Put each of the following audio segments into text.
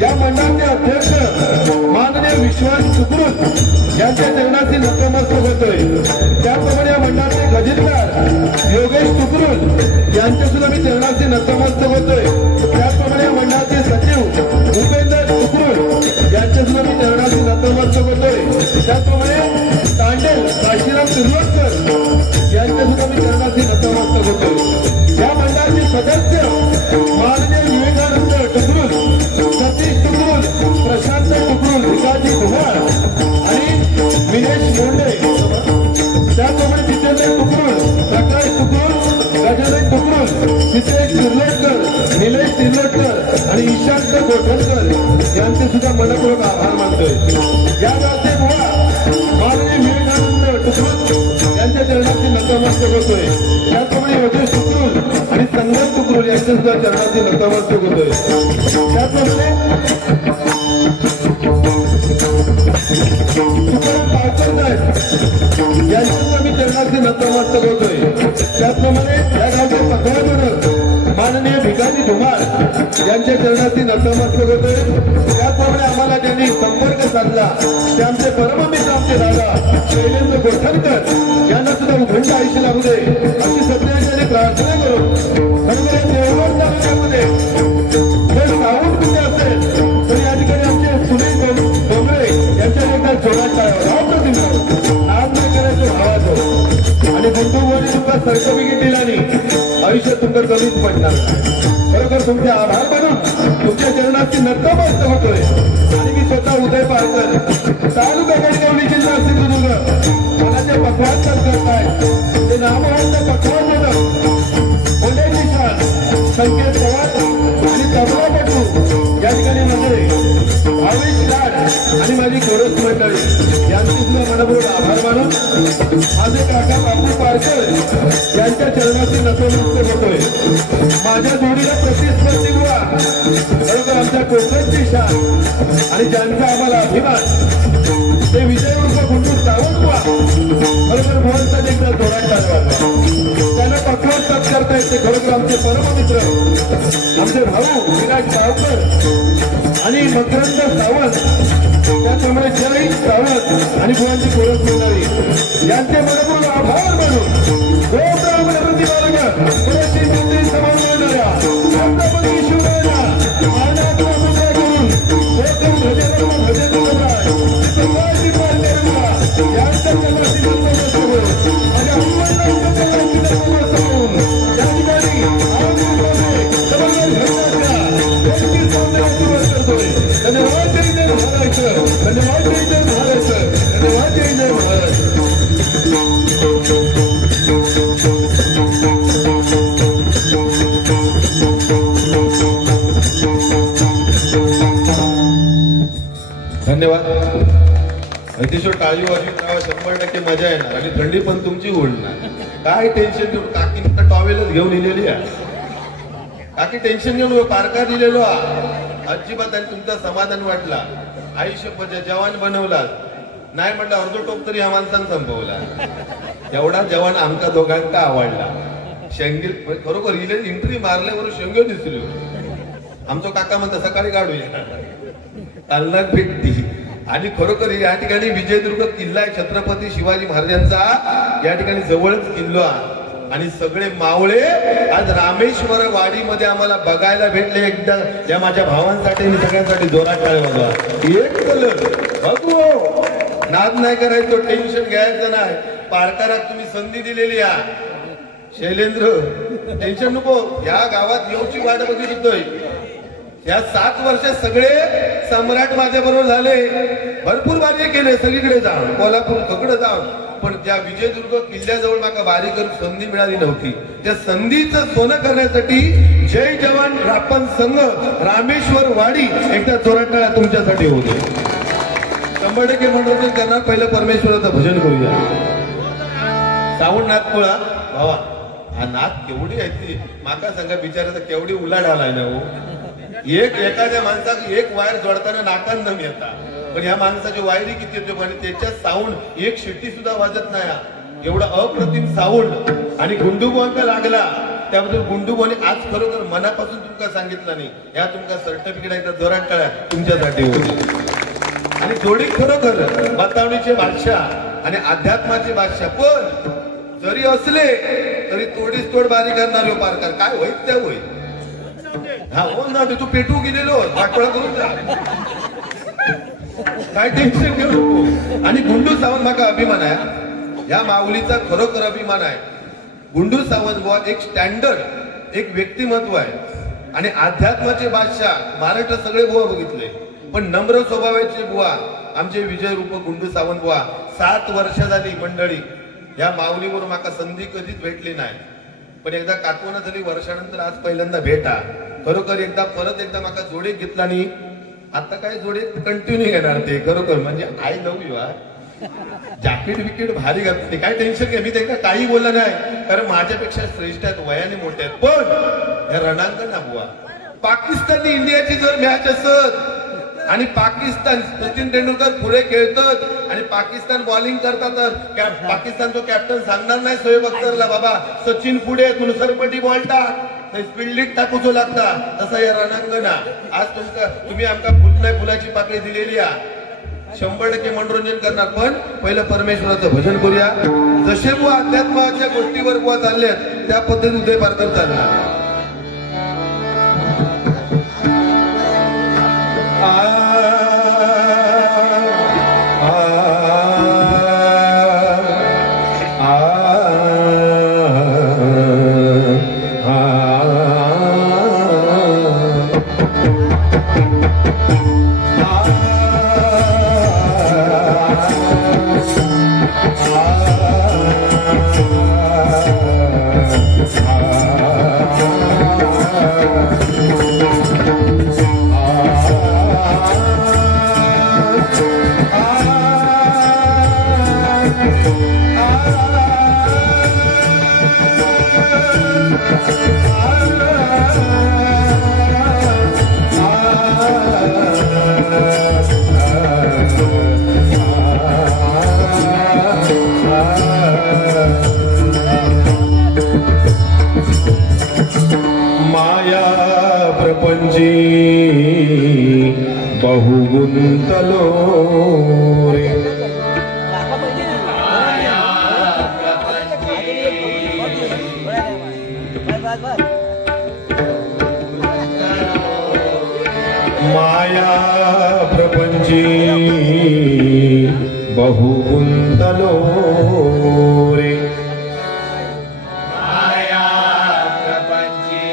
या मंडळाचे अध्यक्ष माननीय विश्वास सुकृत यांच्या चरणाची नतमस्तक होतोय। त्याप्रमाणे या मंडळाचे खजिनदार योगेश सुकृत यांच्या सुद्धा मी चरणाची नतमस्तक होतोय। त्याप्रमाणे या मंडळाचे सचिव उपेंद्र सुकृत यांच्या सुद्धा मी चरणाची नतमस्तक होतोय। त्याप्रमाणे तांडेल काशीराम तिर्लोटकर यांच्या सुद्धा मी चरणाची नतमस्तक होतोय। या मंडळाचे सदस्य माननीय विवेकानंद टुकरूल, सतीश टुकरूल, प्रशांत टुकरूल, भिकाजी कुमार आणि विनेश मोंडे, त्याप्रमाणे जितेंद्र टुकरूल, प्रकाश टुकरूल, गजानन टुकरूल, सिद्धेश तिर्लोटकर, निलेश तिर्लोटकर आणि ईशांत गोठणकर यांचे सुद्धा मनपूर्वक आभार मानतोय। या गावचे मुळा माननीय विवेकानंद टुकरूल यांच्या चरणाची नतमस्तक होतोय। त्याप्रमाणे योगेश टुकरूल आणि संगत टुकरूल यांच्या सुद्धा चरणाची नतमस्तक होतोय। त्याप्रमाणे यांच्या मी चरणाची नतमस्तक होतोय। त्याप्रमाणे या गावचे पथकावर माननीय भिकाजी धुमाळ यांच्या चरणाची नतमस्तक होतोय। त्याप्रमाणे आम्हाला त्यांनी संपर्क साधला ते आमचे परममित्र आमचे दादा शैलेंद्र गोठणकर यांना सुद्धा उघंड आयुष्य लाभू दे अशी सत्याने प्रार्थना करू। खरं देवगड तालुक्यामध्ये जर साऊंड कुठे असेल तर या ठिकाणी आमचे सुनील डोंगरे यांच्या एकदा जोरात नाम नाही करायचो आवाज आणि गुंडूवरी तुमचा सर्टिफिकेट दिल्याने आयुष्य तुमचं कमीच पडणार। खरोखर तुमचे आभार मानून तुमच्या चरणाची नतमस्तक होतोय। आणि मी स्वतः उदय पारकर तालुका गडचिरोली जिल्हा सिंधुदुर्ग मनाचे पकवान करताय ते नामवंत पकवान मोंडेची शान संकेत पवार आणि तबलापटू या ठिकाणी मंडळी भावेश लाड आणि माझी कोरस मंडळी यांचे सुद्धा मनपूर्वक आभार मानून माझे काका बापू पारकर यांच्या चरणाची नतमस्तक होतोय। आणि ज्यांचा आम्हाला अभिमान ते विजयवंत गुंडू सावंतवा खरोखर भुवनचा देखील जोरात चालवा त्यांना पक्वान सत्कारता येते. खरोखर आमचे परममित्र आमचे भाऊ विराज सावकर आणि मकरंद सावंत त्याप्रमाणे जय सावंत आणि भुवनची ओळख मिळणारी यांचे मनपूर्ण आभार मानून पुरेशी मंत्री समान मिळणाऱ्या छत्रपती शिवरायांना मानाचा मुद्रा घेऊन एकदम भजन भजन संभाजी पालकेंना यांच्या चरणाशी नतमस्तक होऊन माझ्या अंमलदारांच्या चरणाशी नतमस्तक होऊन या ठिकाणी समन्वय घटनाच्या व्यक्ती सौंदर्य सुरुवात करतोय. धन्यवाद. जय जय महाराष्ट्र. धन्यवाद. जय जय महाराष्ट्र. धन्यवाद. जय जय महाराष्ट्र. धन्यवाद. अतिशय टाळी वाजवून 100% मजा येणार आणि थंडी पण तुमची ओढणार. काय टेन्शन घेऊन काकी तर टॉवेलच घेऊन लिहिलेली आहे. काकी टेन्शन घेऊन पारका दिलेलो अजिबात आणि तुमचा समाधान वाटला. आयुष्य जवान बनवला नाही म्हटलं अर्धो टोप तरी हा माणसानं संपवला. एवढा जवान आमका दोघांका आवडला. शेंगील खरोखर हिले एंट्री मारल्यावर शेंगो दिसलो. आमचा काका म्हणता सकाळी काढूया तालनात भेटती. आणि खरोखर या ठिकाणी विजयदुर्ग किल्ला आहे छत्रपती शिवाजी महाराजांचा. या ठिकाणी जवळच किल्ला आणि सगळे मावळे आज रामेश्वर वाडीमध्ये आम्हाला बघायला भेटले. एकदा या माझ्या भावांसाठी आणि सगळ्यांसाठी जोरात टाळ्या वाजवा. एक कलर बघू नाद नाही करायचो, टेन्शन घ्यायचं नाही. पारकारात तुम्ही संधी दिलेली आहे. शैलेंद्र टेन्शन नको. या गावात येऊची वाट बघितोय. या 7 वर्षात सगळे सम्राट माझ्या बरोबर झाले. भरपूर वारी केले सगळीकडे जाऊन कोल्हापूर सगळं जाऊन. पण त्या विजयदुर्ग किल्ल्याजवळ माका वारी करून संधी मिळाली नव्हती. त्या संधीचं सोनं करण्यासाठी जय जवान रापण संघ रामेश्वर वाडी एकदा जोरात टाळ्या तुमच्यासाठी होते. 100% मनोरंजन करणार. पहिलं परमेश्वराचं भजन करूया. सावंत नाथपुळा भावा हा नाथ केवढी आहे ती माका सांगा. बिचाराचा केवढी उलाढ आलाय ना हो. एखाद्या माणसाला एक वायर जोडताना नाकान दम येतात. पण ह्या माणसाची वायरी किती येतो आणि त्याच्या साऊंड एक शिट्टी सुद्धा वाजत नाही. एवढा अप्रतिम साऊंड आणि गुंडुगोंका लागला. त्याबद्दल गुंडुगोने आज खरोखर मनापासून तुमका सांगितलं नाही. या तुमका सर्टिफिकेट एकदा जोरात टाळ्या तुमच्यासाठी होते. आणि जोडी खरोखर बतावणीचे बादशाह आणि अध्यात्माचे बादशाह पण जरी असले तरी तोडीस तोड बारी करणार पारकार काय होईल त्या होईल. हा हो ना तू पेटू गेलेलो वाटोळा करून जा. काय टेन्शन घेऊ नको. आणि गुंडू सावंत माका अभिमान आहे. या माऊलीचा खरोखर अभिमान आहे. गुंडू सावंत बुवा एक स्टँडर्ड एक व्यक्तिमत्व आहे आणि अध्यात्माचे बादशाह महाराष्ट्र सगळे बुवा बघितले. पण नम्र स्वभावाचे बुवा आमचे विजय रूप गुंडू सावंत बुवा. 7 वर्ष झाली मंडळी या माऊलीवर माका संधी कधीच भेटली नाही. पण एकदा काटवणा झाली वर्षानंतर आज पहिल्यांदा भेटा. खरोखर एकदा परत एकदा माका जोडे घेतला आणि आता काय जोडे कंटिन्यू घेणार ते. खरोखर म्हणजे I love you. Jacket wicket भारी घालते काय टेन्शन घ्या. मी त्यांना काही बोललं नाही कारण माझ्यापेक्षा श्रेष्ठ आहेत वयाने मोठे आहेत. पण या रणांगण ना बुवा पाकिस्ताननी इंडियाची जर मॅच असत आणि पाकिस्तान सचिन तेंडुलकर पुढे खेळतात आणि पाकिस्तान बॉलिंग करतात तर पाकिस्तानचा कॅप्टन सांगणार नाही शोएब अख्तरला बाबा सचिन पुढे म्हणून सरपटी बॉल टाक स्पीड टाकूचो लागता. तसा या रणांगणा आज तुम्ही आमका फुल फुलाची पाकळी दिलेली आहे. 100% मनोरंजन करणार. पण पहिलं परमेश्वराचं भजन करूया. जसे बुवा अध्यात्माच्या गोष्टीवर बुवा चालल्यात त्या पद्धतीने उदय पारकर चालणार. Ah माया प्रपंची बहु गुंतलो रे, माया प्रपंची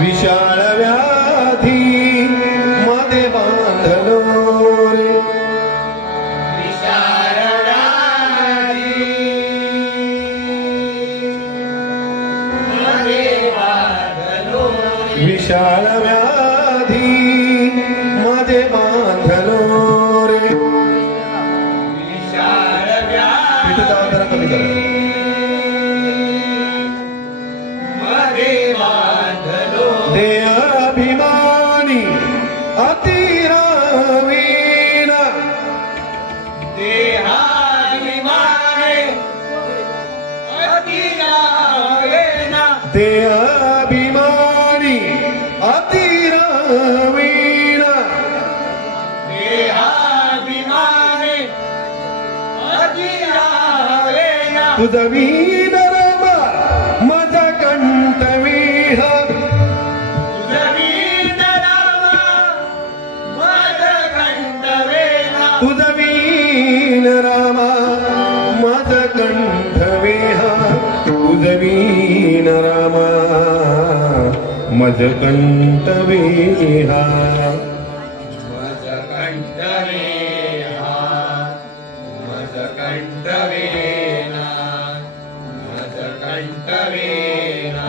विशाळ व्याधी मध्ये बांधलो रे, विशाल व्याधी मध्ये बांधलो रे, विशाळ व्याधी मध्ये बांधलो रे. विशाल व्याधी इथे जाऊन जरा कमी करा. मध्ये बांधलो देहाभिमानी अतिरावीना, देहाभिमाने अतिरावेना, देहाभिमानी अतिरावीना, देहाभिमाने अतिरावेना, तुझ वीण रामा माझा कंठविह, जमीन रामा मद कंठवेना, तुझ वीण रामा माझ कंठविह, तुझ वीण रामा माझ कंठविहा. मद कंठवेहा, मद कंठवेना, मद कंठवेना.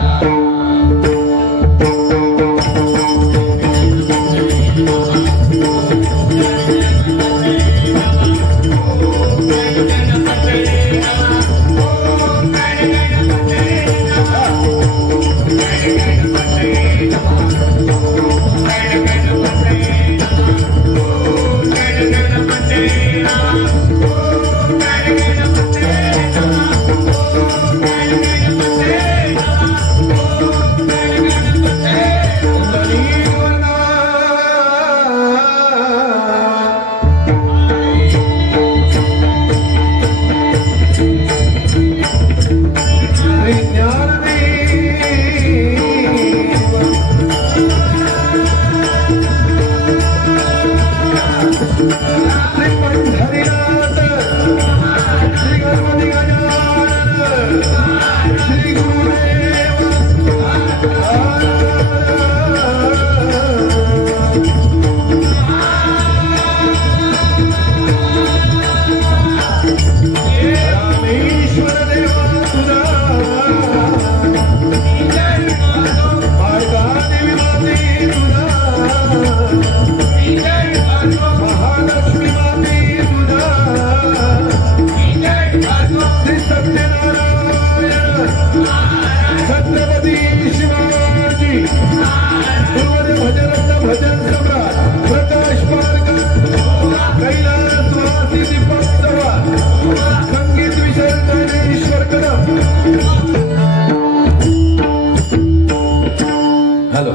हॅलो,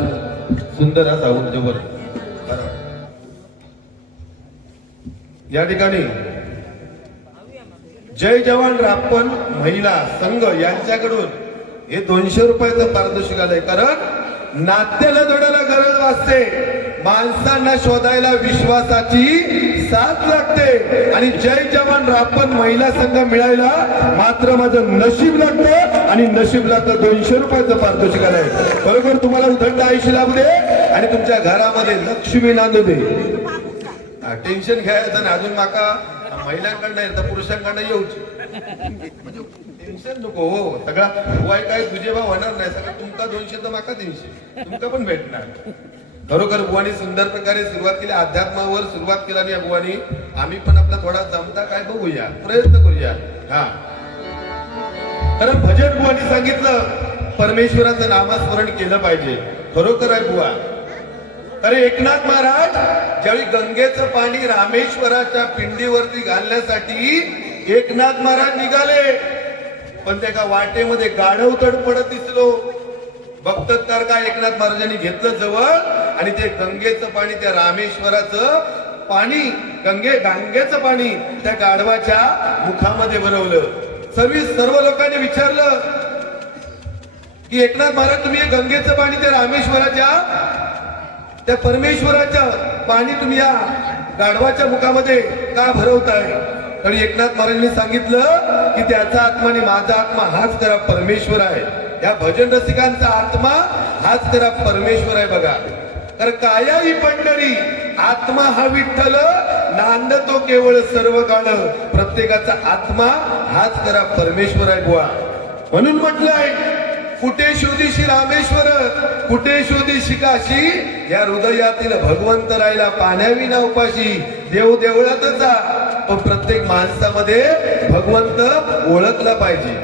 सुंदर असा उद्योगर. या ठिकाणी जय जवान रापण महिला संघ यांच्याकडून हे 200 रुपयाचं पारितोषिक आलंय. कारण नात्याला जोडायला गरज वाचते, माणसांना शोधायला विश्वासाची साथ लागते. आणि जय जवान रापण महिला संघ मिळायला मात्र माझं नशीब लागतं. आणि नशीब लागतं 200 रुपयाचं पारितोषिक आलंय. बरोबर, तुम्हाला उदंड आयुष्य लाभू दे आणि तुमच्या घरामध्ये लक्ष्मी नांदू दे. टेन्शन घ्यायचं नाही. अजून माका महिलांकडनं येतं, पुरुषांकडनं येऊच टेन्शन नको. हो, सगळा वय काय तुझे भाव होणार नाही. सगळं तुमका 200 तर माका 300 तुमका पण भेटणार. खरोखर बुवानी सुंदर प्रकारे सुरुवात केली, अध्यात्मावर सुरुवात केला. आणि बुवानी आम्ही पण आपला थोडा जमता काय बघूया, प्रयत्न करूया. हा, कारण भजन बुवानी सांगितलं परमेश्वराचं नामस्मरण केलं पाहिजे. खरोखर आहे बुवा. अरे एकनाथ महाराज ज्यावेळी गंगेचं पाणी रामेश्वराच्या पिंडीवरती घालण्यासाठी एकनाथ महाराज निघाले, पण त्या वाटेमध्ये गाढव तडपडत दिसलो. बघतात तर काय एकनाथ महाराजांनी घेतलं जवळ आणि ते गंगेचं पाणी त्या रामेश्वराचं पाणी गंगेचं पाणी त्या गाढवाच्या मुखामध्ये बनवलं. सर्व लोकांनी विचारलं की एकनाथ महाराज, तुम्ही हे गंगेचं पाणी त्या रामेश्वराच्या त्या परमेश्वराचं पाणी तुम्ही या गाढवाच्या मुखामध्ये का भरवताय? तर एकनाथ महाराजांनी सांगितलं की त्याचा आत्मा आणि माझा आत्मा हाच खरा परमेश्वर आहे. या भजन रसिकांचा आत्मा हाच खरा परमेश्वर आहे बघा. तर काया ही पंढरी, आत्मा हा विठ्ठल, नांदतो केवळ सर्व काळ. प्रत्येकाचा आत्मा हाच खरा परमेश्वर आहे बुवा. म्हणून म्हटलंय, कुठे शोधीशी रामेश्वर, कुठे शोधीशी काशी, या हृदयातील भगवंत राहिला पाण्याविना उपाशी. देव देवळातच जा, पण प्रत्येक माणसामध्ये भगवंत ओळखला पाहिजे.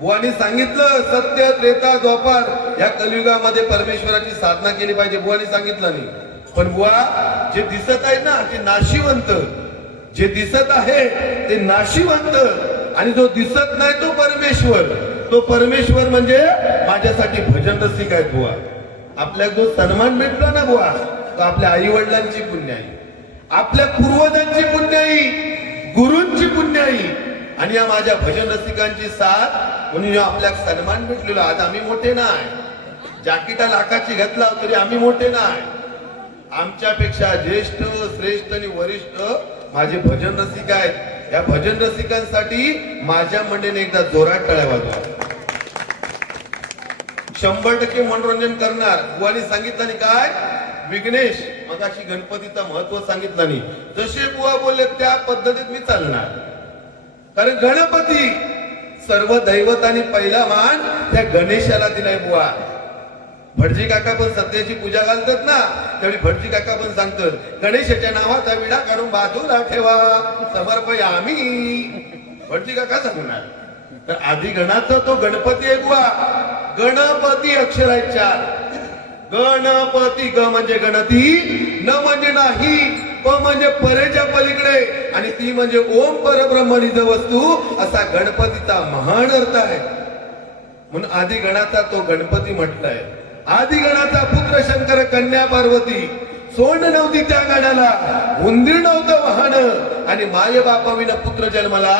बुवानी सांगितलं सत्य त्रेता द्वापार या कलियुगामध्ये परमेश्वराची साधना केली पाहिजे. बुवानी सांगितलं नाही, पण बुवा जे दिसत आहे ना ते नाशिवंत, जे दिसत आहे ते नाशिवंत, आणि जो दिसत नाही तो परमेश्वर. तो परमेश्वर म्हणजे माझ्यासाठी भजन रसिक आहेत बुवा. आपल्या जो सन्मान भेटला ना बुवा, तो आपल्या आई वडिलांची पुण्याई, आपल्या पूर्वजांची पुण्याई, गुरूंची पुण्याई, आणि या माझ्या भजन रसिकांची साथ, म्हणून आपल्या सन्मान भेटलेला. आज आम्ही मोठे नाही, जाकीटा लाखाची घेतला तरी आम्ही मोठे नाही. आमच्यापेक्षा ज्येष्ठ श्रेष्ठ आणि वरिष्ठ माझे भजन रसिक आहेत. या भजन रसिकांसाठी माझ्या मंडळीने एकदा जोरात टाळ्या वाजवा. 100% मनोरंजन करणार. बुवानी सांगितलं नाही काय विघ्नेश, मग अशी गणपतीचं महत्व सांगितलं नाही. जसे बुवा बोलले त्या पद्धतीत मी चालणार. कारण गणपती सर्व दैवतांनी पहिला मान त्या गणेशाला दिलाय बुवा. भटजी काका पण सत्याची पूजा घालतात ना, त्यावेळी भटजी काका पण सांगतात गणेशाच्या नावाचा विडा काढून बाजूला ठेवा, समर्पयामी. भटजी काका सांगणार. तर आधी गणाचा तो गणपती आहे बुवा. गणपती अक्षर आहे 4. गणपती, ग म्हणजे गणती, न म्हणजे नाही, प म्हणजे परेच्या पलीकडे, आणि ती म्हणजे ओम परब्रह्मणिज वस्तू, असा गणपतीचा महान अर्थ आहे. म्हणून आधी गणाचा तो गणपती म्हटलाय. आधी गणाचा पुत्र शंकर, कन्या पार्वती, सोंड नव्हती त्या गाण्याला, उंदीर नव्हतं वाहन, आणि माय बापाविना पुत्र जन्मला,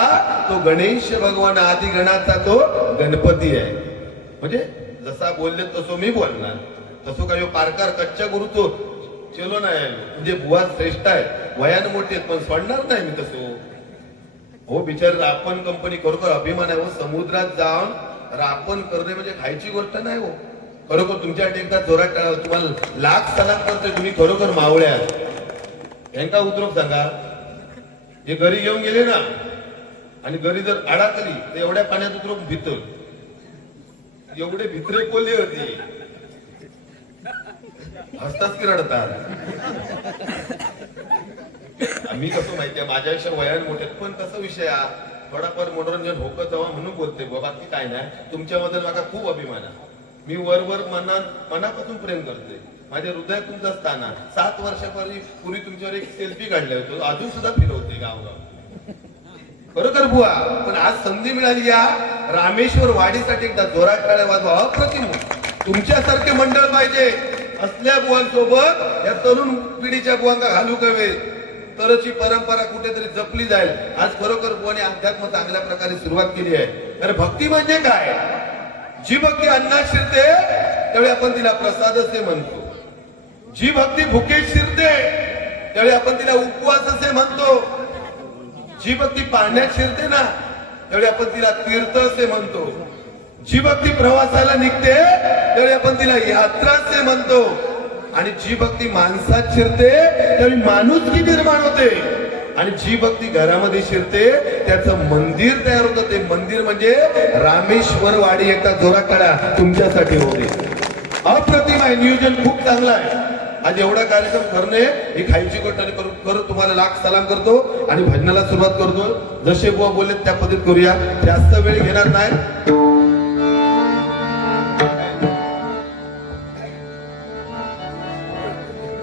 तो गणेश भगवान आधी गणाचा तो गणपती आहे. म्हणजे जसा बोलले तसं मी बोलणार, तसं काही पारकार कच्च्या गुरु तो चलो नाही. म्हणजे बुवा श्रेष्ठ आहे, वयानं मोठे आहेत, पण सोडणार नाही मी तसं. हो बिचार, रापण कंपनी खरोखर अभिमान आहे हो. समुद्रात जाऊन रापण करणे म्हणजे खायची गोष्ट नाही हो. खरोखर तुमच्यासाठी एकदा जोरात टाळा. तुम्हाला लाख सलाम करतोय, तुम्ही खरोखर मावळे आहात. यांका उतरव सांगा. हे घरी घेऊन गेले ना, आणि घरी जर अडकली तर एवढ्या पाण्यात उतरून भितर, एवढे भित्रे कोल्हे होते, हसताच की रडतात. आम्ही कसं माहितीये, माझ्यापेक्षा वयाने मोठे, पण कसं विषय हा थोडाफार मनोरंजन होकत जावा म्हणून बोलते बाकी काय नाही. तुमच्याबद्दल माझा खूप अभिमान आहे. मी वरवर मनापासून प्रेम करते. माझ्या हृदयात तुमचा स्थान आहे. 7 वर्षापूर्वी तुमच्यावर एक सेल्फी काढला होतो, अजून सुद्धा फिरवते गावगाव. खरोखर बुवा, पण आज संधी मिळाली या रामेश्वर वाडीसाठी एकदा जोरात टाळ्या वाजवा. अप्रतिम. तुमच्यासारखे मंडळ पाहिजे. असल्या बुवांसोबत या तरुण पिढीच्या बुवांना घालू कवे, तरची परंपरा कुठेतरी जपली जाईल. आज खरोखर बुवाने अध्यात्म चांगल्या प्रकारे सुरुवात केली आहे. तर भक्ती म्हणजे काय? जी भक्ती अन्नात शिरते त्यावेळी आपण तिला प्रसाद असे म्हणतो. जी भक्ती भुकेत शिरते त्यावेळी आपण तिला उपवास असे म्हणतो. जी भक्ती पाण्यात शिरते ना त्यावेळी आपण तिला तीर्थ असे म्हणतो. जी भक्ती प्रवासाला निघते त्यावेळी आपण तिला यात्रा असे म्हणतो. आणि जी भक्ती माणसात शिरते त्यावेळी माणुसकी निर्माण होते. आणि जी भक्ती घरामध्ये शिरते त्याचं मंदिर तयार होतं. ते मंदिर म्हणजे रामेश्वर वाडी. एकदा जोरात काढा तुमच्यासाठी होते. अप्रतिम आहे, नियोजन खूप चांगलं आहे. आज एवढा कार्यक्रम करणे ही खायची गोष्ट नाही. करू तुम्हाला लाख सलाम करतो आणि भजनाला सुरुवात करतो. जसे बुवा बोलले त्या पद्धत करूया, जास्त वेळ घेणार नाही.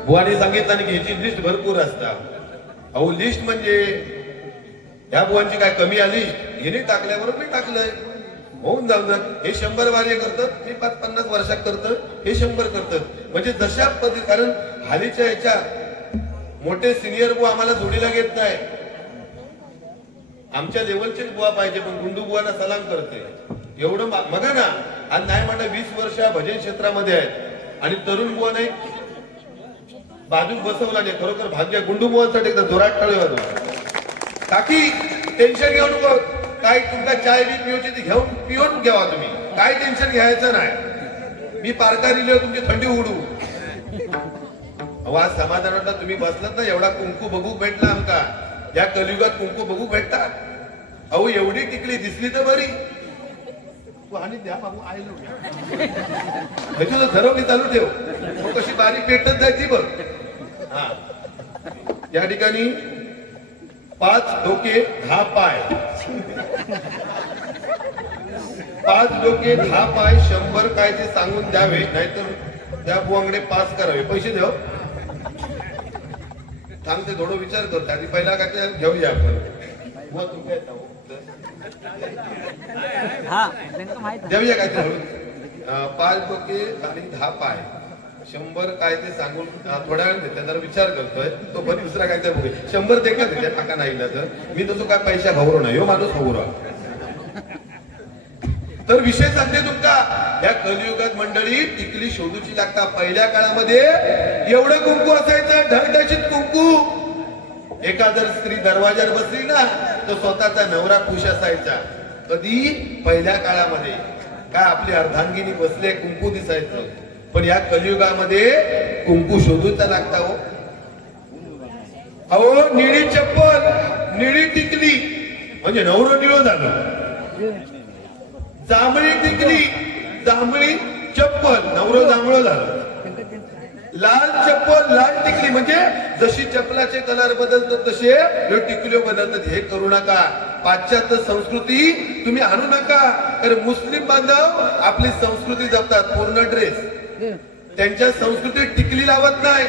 बुवाने सांगितलं की ह्याची लिस्ट भरपूर असतात. अहो लिस्ट म्हणजे ह्या बुवांची काय कमी आली, हिने टाकल्याबरोबर मी टाकलंय, होऊन जाऊ द्या. हे 100 वार्य करतात, मी 50 वर्षात करतं, हे 100 करतात. म्हणजे जशा पद्धती, कारण हालीच्या याच्या मोठे सिनियर बुवा आम्हाला जोडीला घेत नाही. आमच्या लेवलचेच बुवा पाहिजे, पण गुंडू बुवांना सलाम करते. एवढं बघा ना, आज नाही म्हणा 20 वर्ष भजन क्षेत्रामध्ये आहेत आणि तरुण बुवा नाही बाजूक बसवला नाही. खरोखर भाग्य गुंडू बुवांसाठी एकदा जोरात टाळी वाजवा. काकी टेन्शन घेऊ नको, काय तुमका चाय बी पिऊची ती घेऊन पिऊन घ्यावा तुम्ही, काय टेन्शन घ्यायचं नाही. मी पारका दिली तुमची थंडी उडू. अहो आज समाधान वाटलं तुम्ही बसलात ना, एवढा कुंकू बघू भेटला आमका. या कलियुगात कुंकू बघू भेटतात. अहो एवढी टिकली दिसली तर बरी. आणि द्या बाबू आयलो तुझं ठरवली चालू ठेव, मग कशी बारीक पेटत जायची बघ. हा या ठिकाणी 5 डोके 10 पाय, 5 डोके 10 पाय 100 काय ते सांगून द्यावे, नाहीतर त्या बुवांकडे पास करावे. पैसे द्याव सांगते, थोडं विचार करतो आधी, पहिला काय ते घेऊया आपण. बुवा तुमच्या देऊया काय ते 5 डोके आणि 10 पाय 100 काय ते सांगून थोड्या वेळ देते, जरा विचार करतोय तो पण दुसरा काय ते बघू. 100 देखा देते टाका नाही ना, तर मी तसं काय पैसा भाऊ नाही हो, माणूस भाऊ. तर विषय सांगते तुमका, या कलियुगात मंडळी टिकली शोधूची लागता. पहिल्या काळामध्ये एवढं कुंकू असायचं, ढगढशीत कुंकू. एका जर स्त्री दरवाजावर बसली ना, तर स्वतःचा नवरा खुश असायचा. कधी पहिल्या काळामध्ये काय आपली अर्धांगिनी बसले कुंकू दिसायचं. पण या कलियुगामध्ये कुंकू शोधूचा लागता हो. अहो निळी चप्पल निळी टिकली म्हणजे नवरं निळं झालं. जांभळी टिकली जांभळी चप्पल नवरं जांभळं झालं. लाल चप्पल लाल टिकली म्हणजे जशी चप्पलाचे कलर बदलतात तसे टिकली बदलतात. हे करू नका. पाश्चात्य संस्कृती तुम्ही आणू नका. तर मुस्लिम बांधव आपली संस्कृती जपतात, पूर्ण ड्रेस. त्यांच्या संस्कृतीत टिकली लावत नाही.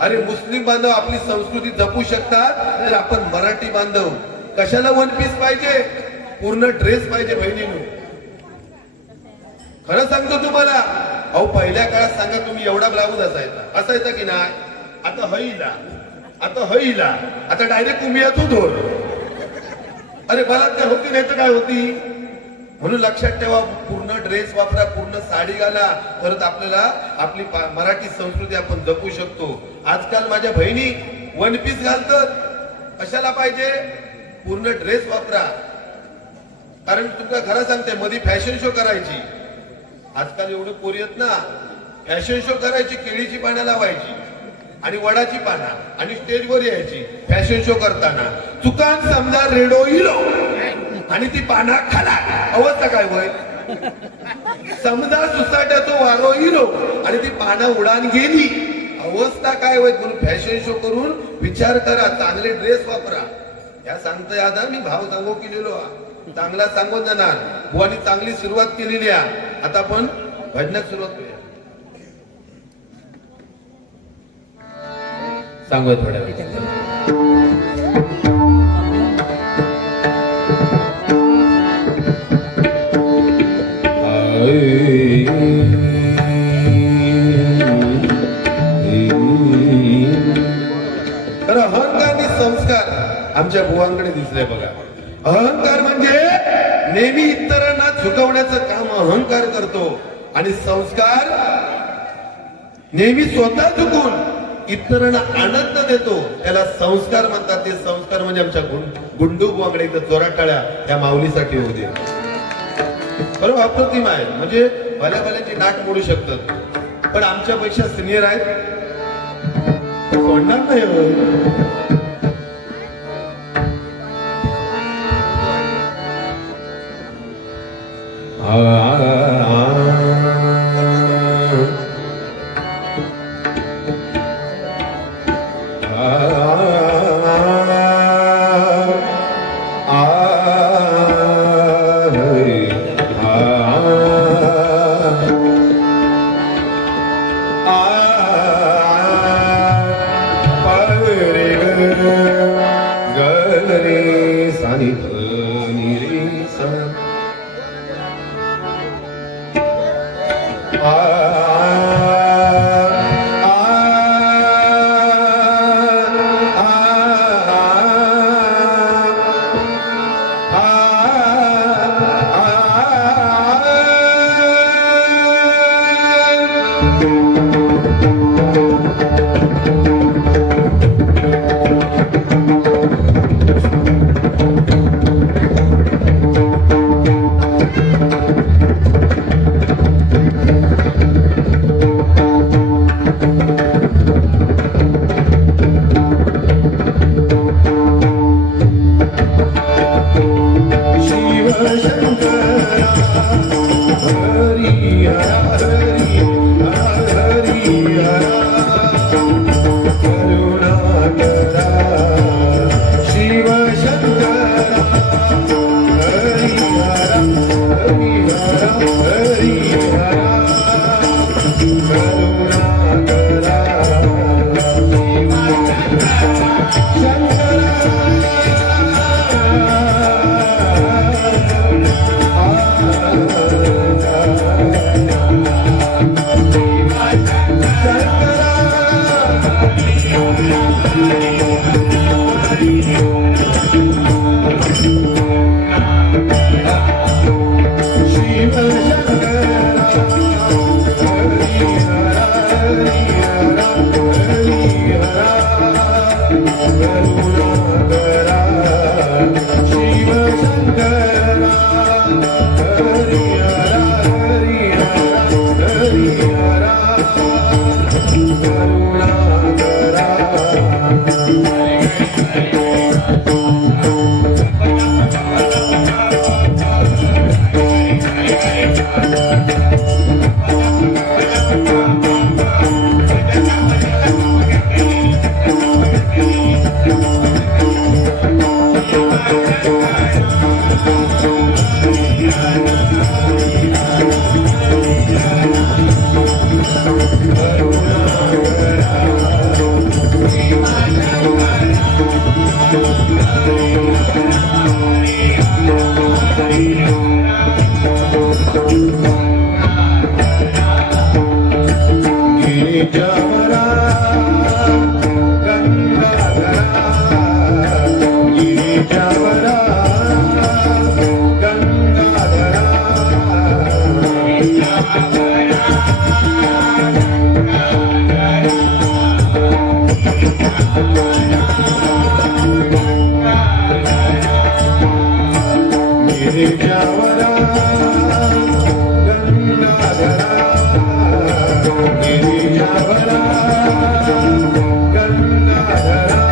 अरे मुस्लिम बांधव आपली संस्कृती जपू शकतात, तर आपण मराठी बांधव कशाला वन पीस पाहिजे, पूर्ण ड्रेस पाहिजे बहिणींनो. खरं सांगतो तुम्हाला. अहो पहिल्या काळात सांगा तुम्ही, एवढा ब्लाऊज असायचा की नाही. आता हईला आता डायरेक्ट कुमिया तू धोर. अरे बलात्कार होती नाही तर काय होती. म्हणून लक्षात ठेवा, पूर्ण ड्रेस वापरा, पूर्ण साडी घाला, तरच आपल्याला आपली मराठी संस्कृती आपण जपू शकतो. आजकाल माझ्या बहिणी वन पीस घालतात. कशाला पाहिजे, पूर्ण ड्रेस वापरा. कारण तुमका खरं सांगते, मध्ये फॅशन शो करायची. आजकाल एवढं पोरी आहेत ना, फॅशन शो करायची, केळीची पानं लावायची आणि वडाची पाना आणि स्टेजवर यायची फॅशन शो करताना. चुकान समजा रेडो इलो आणि ती पाना खाला, अवस्था काय होय. समजा सुसाट्यातो वारो इलो आणि ती पाना उडान गेली, अवस्था काय होय. म्हणून फॅशन शो करून विचार करा, चांगले ड्रेस वापरा. या सांगतोय आता मी भाव सांगो केलेलो, चांगला सांगून जाणार. बुवानी चांगली सुरुवात केलेली आहे. आता आपण भजनात सुरुवात करूया. सांगूया थोड्या वेळ. तर अहंकार आणि संस्कार आमच्या बुवांकडे दिसले बघा. अहंकार म्हणजे नेहमी इतरांना झुकवण्याचं काम अहंकार करतो आणि संस्कार नेहमी स्वतः झुकून इतरांना आनंद देतो, त्याला संस्कार म्हणतात. ते संस्कार म्हणजे आमच्या गुंडू बुवांकडे एकदा जोरात टाळ्या त्या माऊलीसाठी होऊ दे. बरोबर अप्रतिम आहे. म्हणजे भल्या भल्याची नाट मोडू शकतात, पण आमच्यापेक्षा सिनियर आहेत, सोडणार नाही हो. शिव शंकरा हरी हरा करुणाकरा शिव शंकरा हरी हरा करुणाकरा गिरिजावरा गंगाधरा गिरिजावरा गंगाधरा गिरिजावरा गंगाधरा गिरिजावरा गंगाधरा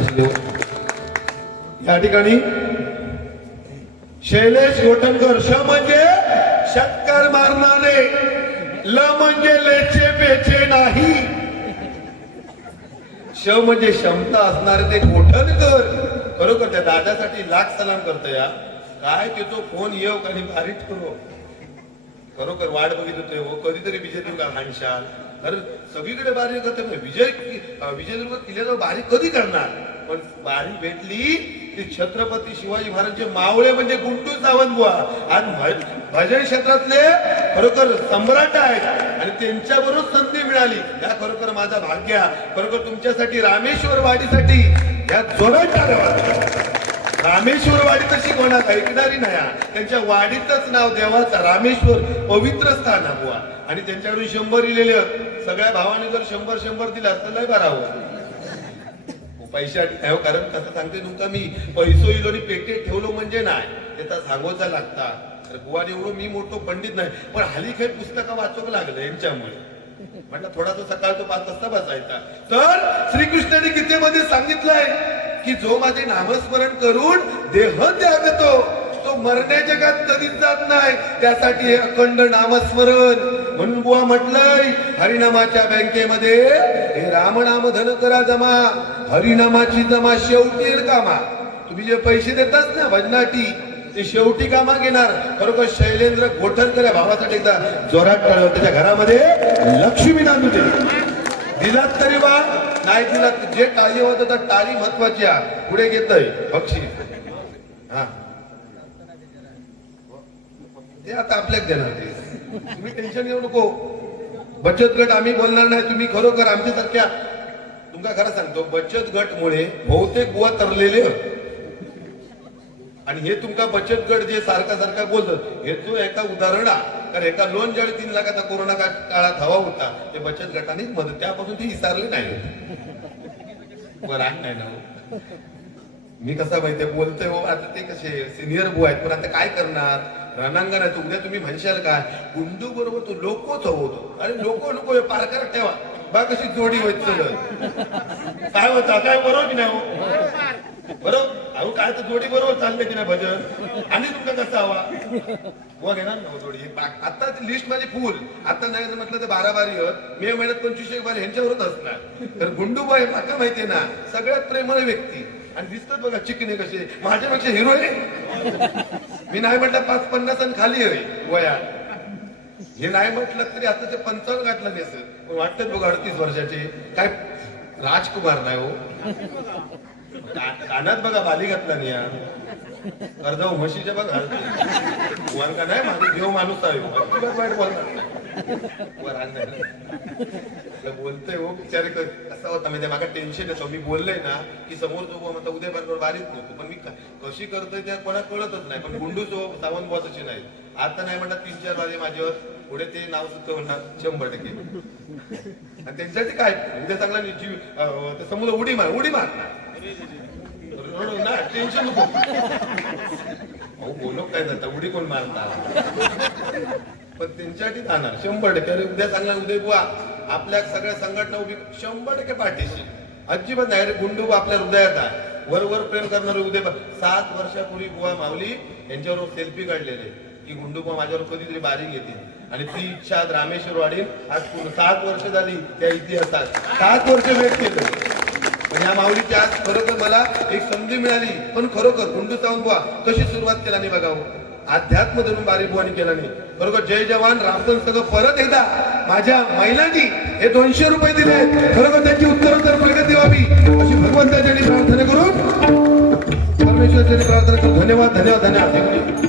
आशीर्वाद देऊ. या ठिकाणी शैलेश गोटनकर, श म्हणजे शक्कर मारणारे, ल म्हणजे लेचे पेचे नाही, श म्हणजे क्षमता असणारे ते गोठणकर. खरोखर त्या दादासाठी लाख सलाम करतो या. काय तो फोन येऊ आणि बारीक करो. खरोखर वाट बघित होते हो, कधीतरी विजयदुर्ग हाणशाल. तर सगळीकडे बारी करते विजयदुर्ग किल्ल्यावर बारी कधी करणार. पण बारी भेटली की छत्रपती शिवाजी महाराजांचे मावळे म्हणजे गुंडू सावंत बुवा आज भजन क्षेत्रातले खरोखर सम्राट आहेत आणि त्यांच्याबरोबर संधी मिळाली. या खरोखर माझा भाग्य. खरोखर तुमच्यासाठी रामेश्वर वाडीसाठी या जोरात टाळ्या. रामेश्वर वाडी तशी कोणात ऐकणारी नाही. त्यांच्या वाडीतच नाव देवाचा रामेश्वर पवित्र स्थान बुवा. आणि त्यांच्याकडून 100 लिहिलेले सगळ्या भावाने जर 100 दिला तर लय बरावं. पैशासाठी नाही, कारण कसं सांगते तुमका मी, पैसो इलो आणि पेटे ठेवलो म्हणजे नाही, त्याचा सांगोचा लागता. तर बुवा एवढं मी मोठो पंडित नाही, पण हल्ली काही पुस्तकं वाचवक लागलं यांच्यामुळे. म्हटलं थोडा तो सकाळ तो 5 वाजता बसायचा. तर श्रीकृष्णाने गीतेमध्ये सांगितलंय की जो माझे नामस्मरण करून देह त्यागतो तो मरण्या जगात कधीच जात नाही. त्यासाठी हे अखंड नामस्मरण. म्हणून बुवा म्हटलंय हरिनामाच्या बँकेमध्ये हे रामनाम धन करा जमा, हरिनामाची जमा शेवटी येईल कामा. तुम्ही जे पैसे देतात ना भजनाटी ते शेवटी कामा घेणार. खरोखर शैलेंद्र गोठणकर या भावासाठी एकदा जोरात टाळ्या. त्याच्या घरामध्ये लक्ष्मी नांदू दे. दिलात तरी वा, नाही दिलात जे टाळी होत तर टाळी महत्वाची आहे. पुढे घेतय बक्षीस. हा ते आता आपल्याक देणार. ते तुम्ही टेन्शन घेऊ नको. बचत गट आम्ही बोलणार नाही. तुम्ही खरोखर आमच्यासारख्या तुमका खरं सांगतो बचत गट मुळे बहुतेक बुवा तरलेले. आणि हे तुमका बचत गट जे सारखा बोलत हे तो एका उदाहरण आहे. कारण एका लोन ज्यावेळी 3 लाखाचा कोरोना काळात हवा होता ते बचत गटानेच मदत, त्यापासून ते विसरले नाही. नाही ना मी कसा माहितीये बोलतोय हो. आता ते कसे सिनियर बो आहेत, पण आता काय करणार. रणांगणात उद्या तुम्ही म्हणशाल काय गुंडू बरोबर तो लोकोच होतो. अरे लोको नको पारकर ठेवा बा कशी जोडी होत सगळं काय होता काय बरोबर की नाही हो. बरोबर अहो काय तर जोडी बरोबर चालले की नाही भजन. आणि तुमका कसा हवा बुवा घेणार ना जोडी. आता लिस्ट माझी फुल. आता नाही म्हटलं तर 12 बारी मे महिन्यात 25 बारी ह्यांच्यावरच असणार. तर गुंडू बॉय माका माहितीये ना सगळ्यात प्रेमळ व्यक्ती. आणि दिसतात बघा चिकने कसे माझ्यापेक्षा हिरो आहे. मी नाही म्हटलं 5-50 खाली आहे वया. हे नाही म्हटलं तरी आता ते 55 गाठलं नाही सर. पण वाटतात बघा 38 वर्षाचे काय राजकुमार नाही हो. कानात बघा बाली घातला नाही या कर्जाऊ म्हशीच्या बघा का नाही माझे देव माणूस आहे. वाईट बोलतोय हो बिचारे कसा होता म्हणजे मागा टेन्शन येतो. मी बोललोय ना की समोर जो म्हणता उद्या बरोबर बारीच नको, पण मी कशी करतोय त्या कोणा कळतच नाही. पण गुंडू जो सावंत बॉसचे नाही. आता नाही म्हणतात 3-4 वाजे माझ्यावर पुढे ते नाव सुद्धा म्हणणार 100%. आणि त्यांच्यासाठी काय उद्या चांगला जीव समोर उडी मार ना टेन्शन नको. अहो बोलो काय जाता उडी कोण मारणार. पण त्यांच्यासाठी जाणार 100%. अरे उद्या चांगला उदय बुवा आपल्या सगळ्या संघटना उभी 100% पाठीशी. अजिबात नाही रे गुंडू आपल्या हृदयात आहे. वर प्रेम करणारे उदय 7 वर्षापूर्वी बुवा माऊली यांच्यावर सेल्फी काढलेले की गुंडू बुवा माझ्यावर कधीतरी बारी घेतील. आणि ती इच्छा रामेश्वर वाडील आज 7 वर्ष झाली त्या इतिहासात 7 वर्ष वेट केलं. पण या माऊलीची आज खरोखर मला एक संधी मिळाली. पण खरोखर गुंडू सावंत बुवा कशी सुरुवात केला नाही बघावं. अध्यात्म धरून बारी बुवानी केला नाही. बरोबर जय जवान रामसन सगळं परत एकदा माझ्या महिलांनी हे 200 रुपये दिले. खरोखर त्यांची उत्तरोत्तर प्रगती व्हावी अशी भगवंताच्या प्रार्थना करून परमेश्वराच्या प्रार्थना करून धन्यवाद धन्यवाद धन्यवाद.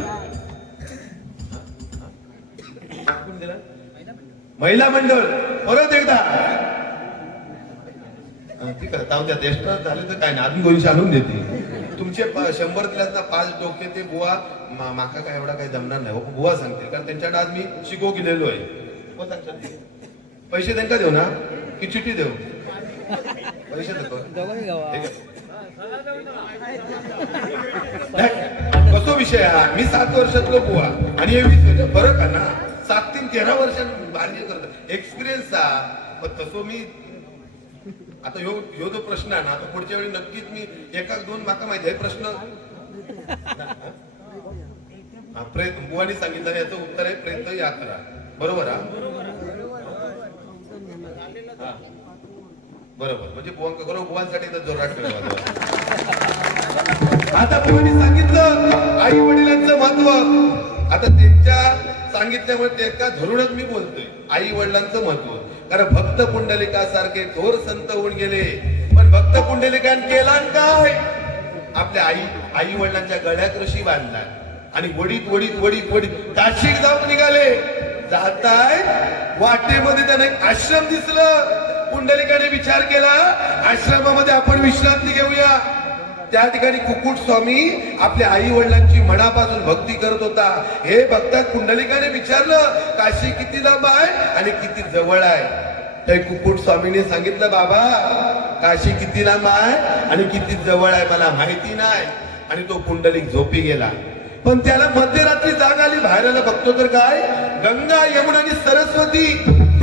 महिला मंडळ परत एकदा ठीक आहे जाऊ द्या. एक्स्ट्रा झाले तर काय नाही अजून 200 आणून देते. तुमचे 100 दिल्यात ना 5 डोके ते बुवा माका काय एवढा काही जमणार नाही. बुवा सांगतील कारण त्यांच्याकडे आज मी शिको केलेलो आहे. बुवा सांगतात पैसे त्यांना देऊ ना की चिठ्ठी देऊ. पैसे देतो कसो विषय हा. मी 7 वर्षातलो बुवा आणि हे 20 वर्ष फरक आहे ना. 7 ते 13 वर्षांनी बांधणी करतो एक्सपिरियन्स हा. पण तसो मी आता ह्यो जो प्रश्न आहे ना, आता पुढच्या वेळी नक्कीच मी एका दोन माका माहिती आहे प्रश्न. हा, प्रयत्न बुवानी सांगितलं याचं उत्तर आहे प्रयत्न या करा. बरोबर हा? हा. बरोबर, म्हणजे बुवांसाठी तर जोरात ठेवा. आता बुवानी सांगितलं आई वडिलांचं महत्व. आता त्यांच्या सांगितल्यामुळे त्याच्या धरूनच मी बोलतोय आई वडिलांचं महत्व. कारण भक्त पुंडलिकासारखे थोर संत होऊन गेले, पण भक्त पुंडलिकान केला काय? आपल्या आई वडिलांच्या गळ्यात रशी बांधला आणि वडीत वडीत वडीत वडीत काशीक जाऊन निघाले. जाताय वाटेमध्ये त्यांना एक आश्रम दिसलं. पुंडलिकाने विचार केला आश्रमामध्ये आपण विश्रांती घेऊया. त्या ठिकाणी कुकुट स्वामी आपल्या आई वडिलांची मनापासून भक्ती करत होता. हे बघता पुंडलिकाने विचारलं काशी किती लांब आहे आणि किती जवळ आहे. त्या कुकुट स्वामीने सांगितलं बाबा काशी किती लांब आहे आणि किती जवळ आहे मला माहिती नाही. आणि तो पुंडलिक झोपी गेला. पण त्याला मध्यरात्री जाग आली. बाहेरला बघतो तर काय गंगा यमुना आणि सरस्वती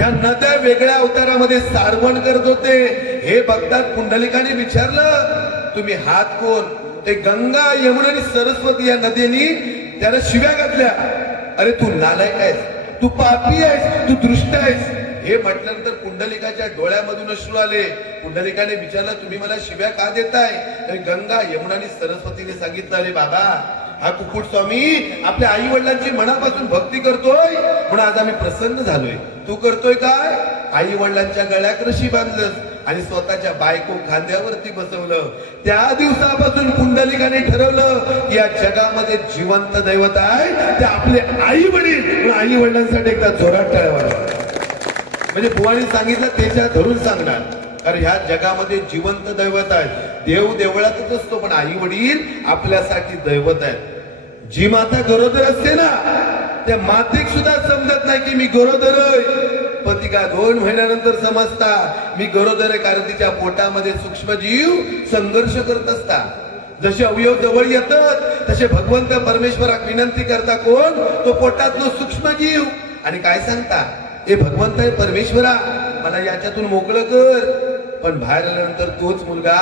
या नद्या वेगळ्या अवतारामध्ये सारवण करत होते. हे बघतात पुंडलिकाने विचारलं तुम्ही हात कोण? ते गंगा यमुना आणि सरस्वती या नद्यांनी त्याला शिव्या घातल्या. अरे तू नालायक आहेस, तू पापी आहेस, तू दृष्ट आहेस. हे म्हटल्यानंतर पुंडलिकाच्या डोळ्यामधून अश्रू आले. पुंडलिकाने विचारलं तुम्ही मला शिव्या का देताय? तर गंगा यमुना आणि सरस्वतीने सांगितलं अरे बाबा हा कुकुट स्वामी आपल्या आई वडिलांची मनापासून भक्ती करतोय म्हणून आज आम्ही प्रसन्न झालोय. तू करतोय काय? आई वडिलांच्या गळ्यात रशी बांधलंस आणि स्वतःच्या बायको खांद्यावरती बसवलं. त्या दिवसापासून पुंडलिकाने ठरवलं की या जगामध्ये जिवंत दैवत आहे ते आपले आई वडील. आई वडिलांसाठी एकदा जोरात टाळ्या. म्हणजे बुवानी सांगितलं त्याच्या धरून सांगणार. कारण ह्या जगामध्ये जिवंत दैवत आहेत. देव देवळातच असतो पण आई वडील आपल्यासाठी दैवत आहेत. जी माता गरोदर असते ना त्या मातेक सुद्धा समजत नाही की मी गरोदर आहे. पतिका 2 महिन्यानंतर समजता मी गरोदर आहे. कारण तिच्या पोटामध्ये सूक्ष्म जीव संघर्ष करत असतात. जसे अवयव जवळ येतात तसे भगवंत परमेश्वराक विनंती करता कोण? तो पोटातलो सूक्ष्म जीव. आणि काय सांगता हे भगवंत आहे परमेश्वरा मला याच्यातून मोकळं कर. पण बाहेर आल्यानंतर तोच मुलगा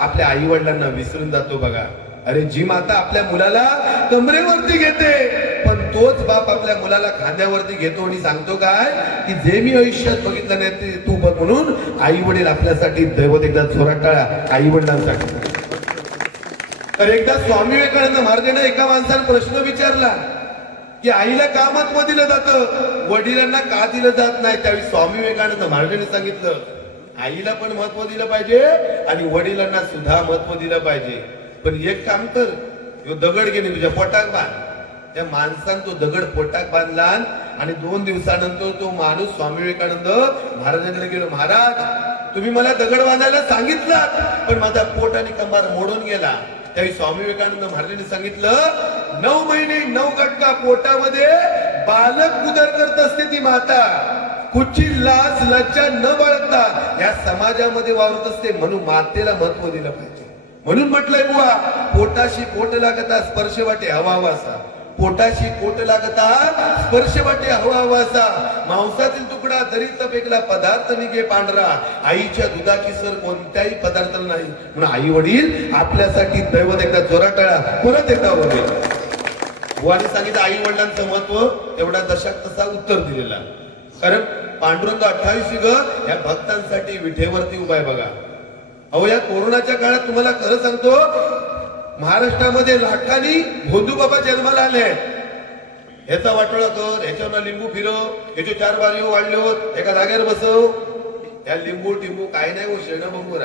आपल्या आई वडिलांना विसरून जातो. बघा अरे जी माता आपल्या मुलाला कमरेवरती घेते पण तोच बाप आपल्या मुलाला खांद्यावरती घेतो आणि सांगतो काय की जे मी आयुष्यात बघितलं नाही ते तू बघ. म्हणून आई वडील आपल्यासाठी दैवत. एकदा जोरात टाळा आई वडिलांसाठी. तर एकदा स्वामी विवेकानंद महाराजांना एका माणसाने प्रश्न विचारला की आईला का महत्व दिलं जातं, वडिलांना का दिलं जात नाही. त्यावेळी स्वामी विवेकानंद महाराजांनी सांगितलं आईला पण महत्व दिलं पाहिजे आणि वडिलांना सुद्धा महत्व दिलं पाहिजे. पण एक काम कर तो दगड घेणे तुझ्या पोटाक बांध. त्या माणसानं तो दगड पोटाक बांधला आणि 2 दिवसानंतर तो माणूस स्वामी विवेकानंद महाराजांकडे गेलो. महाराज तुम्ही मला दगड बांधायला सांगितलं पण माझा पोट आणि कंबार मोडून गेला. त्यावेळी स्वामी विवेकानंद महाराजांनी सांगितलं 9 महिने 9 घटका पोटामध्ये बालक उदर करत असते ती माता. कुठची लाज लज्जा न बाळगता या समाजामध्ये वावरत असते. म्हणून मातेला महत्व दिलं पाहिजे. म्हणून म्हटलंय बुवा पोटाशी पोट लागता स्पर्श वाटे हवा वासा. पोटाशी पोट लागता स्पर्श वाटे हवा वासा. मांसातील तुकडा दरीत फेकला पदार्थ निघे पांढरा. आईच्या दुधाची सर कोणत्याही पदार्थाला नाही. म्हणून आई वडील आपल्यासाठी दैवत. एकदा जोरात टाळा परत एकदा वडील. बुवाने सांगितलं आई वडिलांचं महत्व तेवढा दशक तसा उत्तर दिलेला. कारण पांडुरंग 28 ग या भक्तांसाठी विठेवरती उभा आहे. बघा अहो या कोरोनाच्या काळात तुम्हाला खरं सांगतो महाराष्ट्रामध्ये लाखांनी भोंदू बाबा जन्माला आले. ह्याचा वाटोळा कर, ह्याच्यावर लिंबू फिरव, ह्याचे 4 बारी वाढले एका जागेवर बसव. या लिंबू टिंबू काही नाही हो शरणभंगूर.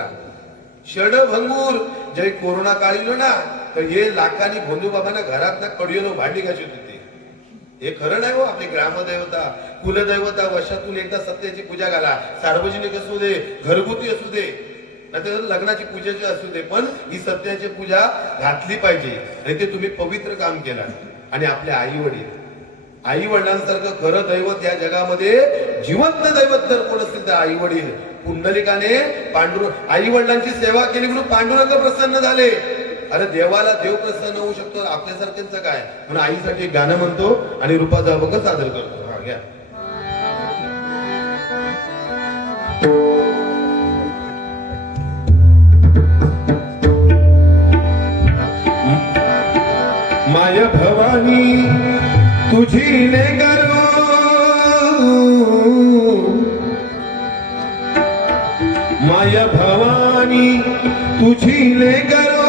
शरणभंगूर जे कोरोना काळ येलो ना तर हे लाखांनी भोंदू बाबांना घरात ना कडीलो भांडी घासत होते. हे खरं नाही हो. आपली ग्रामदैवता कुलदैवता वर्षातून एकदा सत्याची पूजा घाला. सार्वजनिक असू दे घरगुती असू दे नाहीतर लग्नाची पूजेची असू दे पण ही सत्याची पूजा घातली पाहिजे. नाही ते तुम्ही पवित्र काम केला. आणि आपल्या आई वडिलांसारखं खरं दैवत या जगामध्ये जिवंत दैवत जर कोण असतील तर आई वडील. पुंडलिकाने आई वडिलांची सेवा केली म्हणून पांडुरंग प्रसन्न झाले. अरे देवाला देव प्रसन्न होऊ शकतो आपल्यासारख्यांचं काय. म्हणून आईसाठी गाणं म्हणतो आणि रूपाचा अभंग सादर करतो. हा घ्या. माय भवानी तुझी लेकरू माय भवानी तुझी लेकरू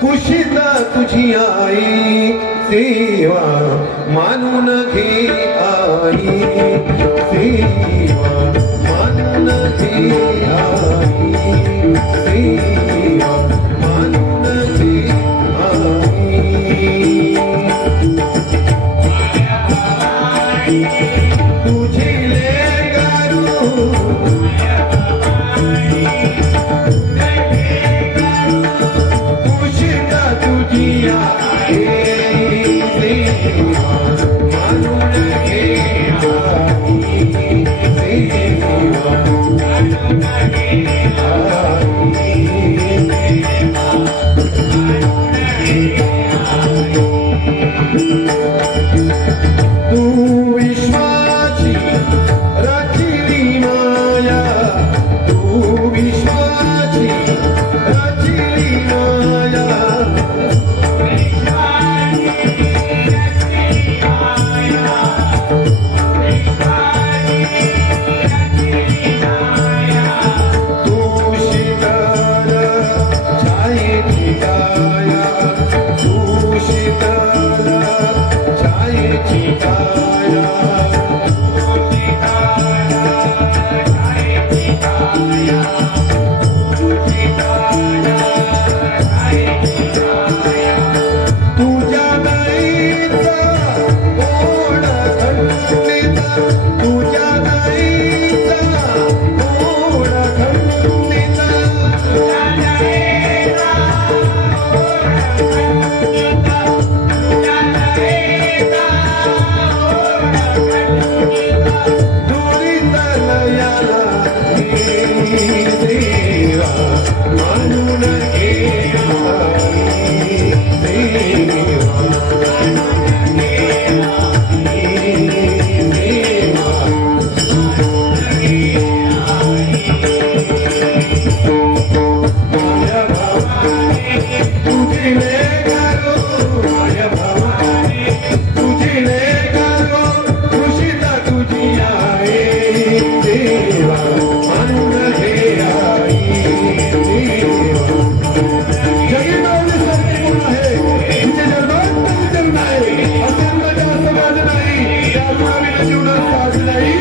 कुशिता तुझी आई सेवा मानून घे आई सेवा मानून घे आई सेवा मानून घे आई तुझी लेकरू कुशिता तुझी आई सेवा मानून घे आई सेवा मानून घे तू विश्वाची रचिली माया तू विश्वाची रचिली माया तू शीतल छायेची काया तू शीतल छायेची काया तुझ्या गाईचा गोड खंडिता तुझ्या गाईचा गोड खंडिता दुरित लयाला हे देवा मानून घे आई देवा माया भवानी तुझी लेकरू माया भवानी तुझी लेकरू कुशिता तुझी आई देवा मानून घे आई देवा जगीमावली सारखे कोण आहे तिचे जन्मात चरण आहे अत्यंत जास्त माझ नाही त्या गुणाविना जीवनात साज नाही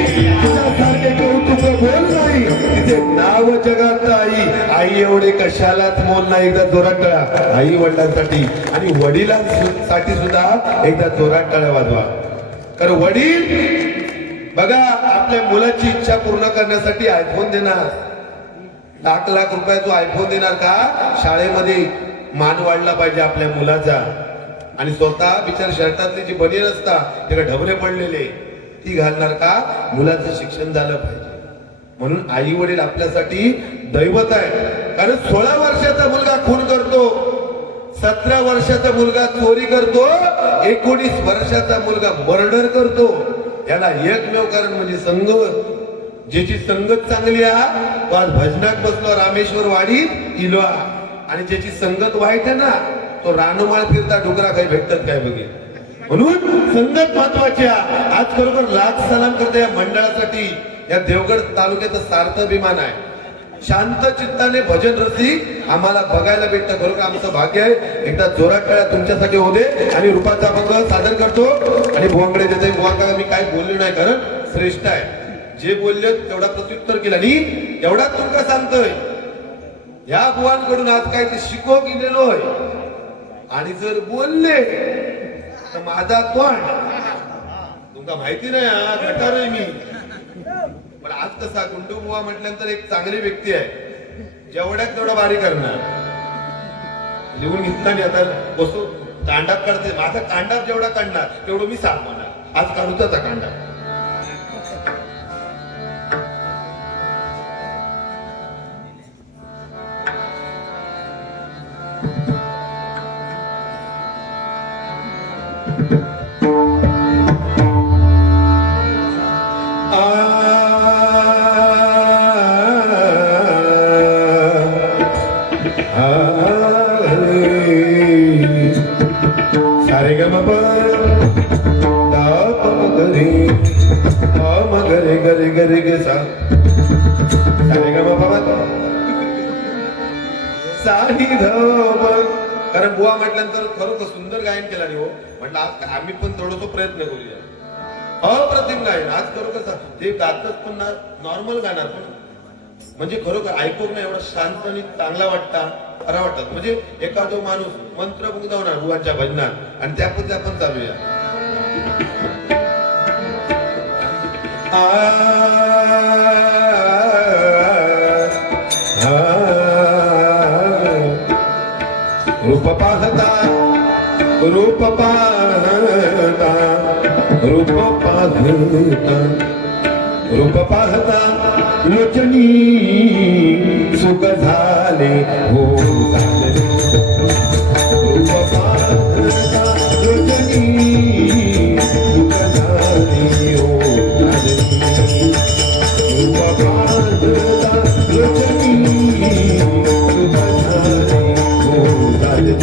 तुझ्यासारखे कौतुक बोल नाही तिचे नाव जगात आई आई एवढे कशालाच मोल नाही एकदा जोरात टाळा आई वडिलांसाठी आणि वडिलांसाठी सुद्धा एकदा जोरात टाळ्या वाजवा कारण वडील बघा आपल्या मुलाची इच्छा पूर्ण करण्यासाठी आयफोन देणार लाख लाख रुपयाचा आयफोन देणार का शाळेमध्ये मान वाढला पाहिजे आपल्या मुलाचा आणि स्वतः बिचार शर्टातली जी बनीन असता त्याला ढबरे पडलेले ती घालणार का मुलाचं शिक्षण झालं पाहिजे म्हणून आई वडील आपल्यासाठी दैवत आहे कारण 16 वर्षाचा मुलगा खून करतो 17 वर्षाचा मुलगा चोरी करतो 19 वर्षाचा मुलगा मर्डर करतो याला एकमेव कारण म्हणजे संगत ज्याची संगत चांगली आहे तो आज भजनात बसलो रामेश्वर वाडीत इलो आणि ज्याची संगत वाईट आहे ना तो रानमाळ फिरता डोकरा काही भेटतात काय बघे म्हणून संगत महत्वाची आहे आज खरोखर लाख सलाम करते या मंडळासाठी या देवगड तालुक्याचं सार्थ अभिमान आहे शांत चित्ताने भजन रसिक आम्हाला बघायला भेटतं खरोखर आमचं भाग्य आहे एकदा जोरात टाळ्या तुमच्यासाठी होऊ दे आणि रूपाचा अभंग सादर करतो आणि बुवांकडे देते बुवा का मी काय बोललो नाही कारण श्रेष्ठ आहे जे बोलले तेवढा प्रत्युत्तर केलं आणि एवढा तुमका सांगतोय या बुवांकडून आज काय ते शिको गेलेलो आहे आणि जर बोलले तर माझा तोंड तुमका माहिती नाही हा गटार आहे मी पण आज कसा गुंडू बुवा म्हटल्यानंतर एक चांगली व्यक्ती आहे जेवढ्यात तेवढा बारी करणार लिहून घेतला नाही आता बसू कांडाप काढते माझा कांडाप जेवढा काढणार तेवढं मी सांगणार आज काढू त्याचा कांडाप ग म प दा प म ग रे आ म ग रे ग रे ग रे ग सा सा रे ग म प म सा नि ध प. कारण बुवा म्हटल्यानंतर खरोखर सुंदर गायन केलं आणि हो म्हटलं आज आम्ही पण थोडस प्रयत्न करूया. अप्रतिम गायन आज खरोखर ते गातच पण नॉर्मल गाणार पण म्हणजे खरोखर ऐकून ना एवढा शांत आणि चांगला वाटता खरा वाटतात. म्हणजे एखादो माणूस मंत्र मुग्धवणार बुवांच्या भजनात आणि त्यापुढे आपण चालूया. रूप पाहता रूप पाहता रूप पाहता रूप पाहता लोचनी सुख झाले हो झाले. रूप पाहता लोचनी सुख झाले हो झाले. रूप पाहता लोचनी सुख झाले हो झाले.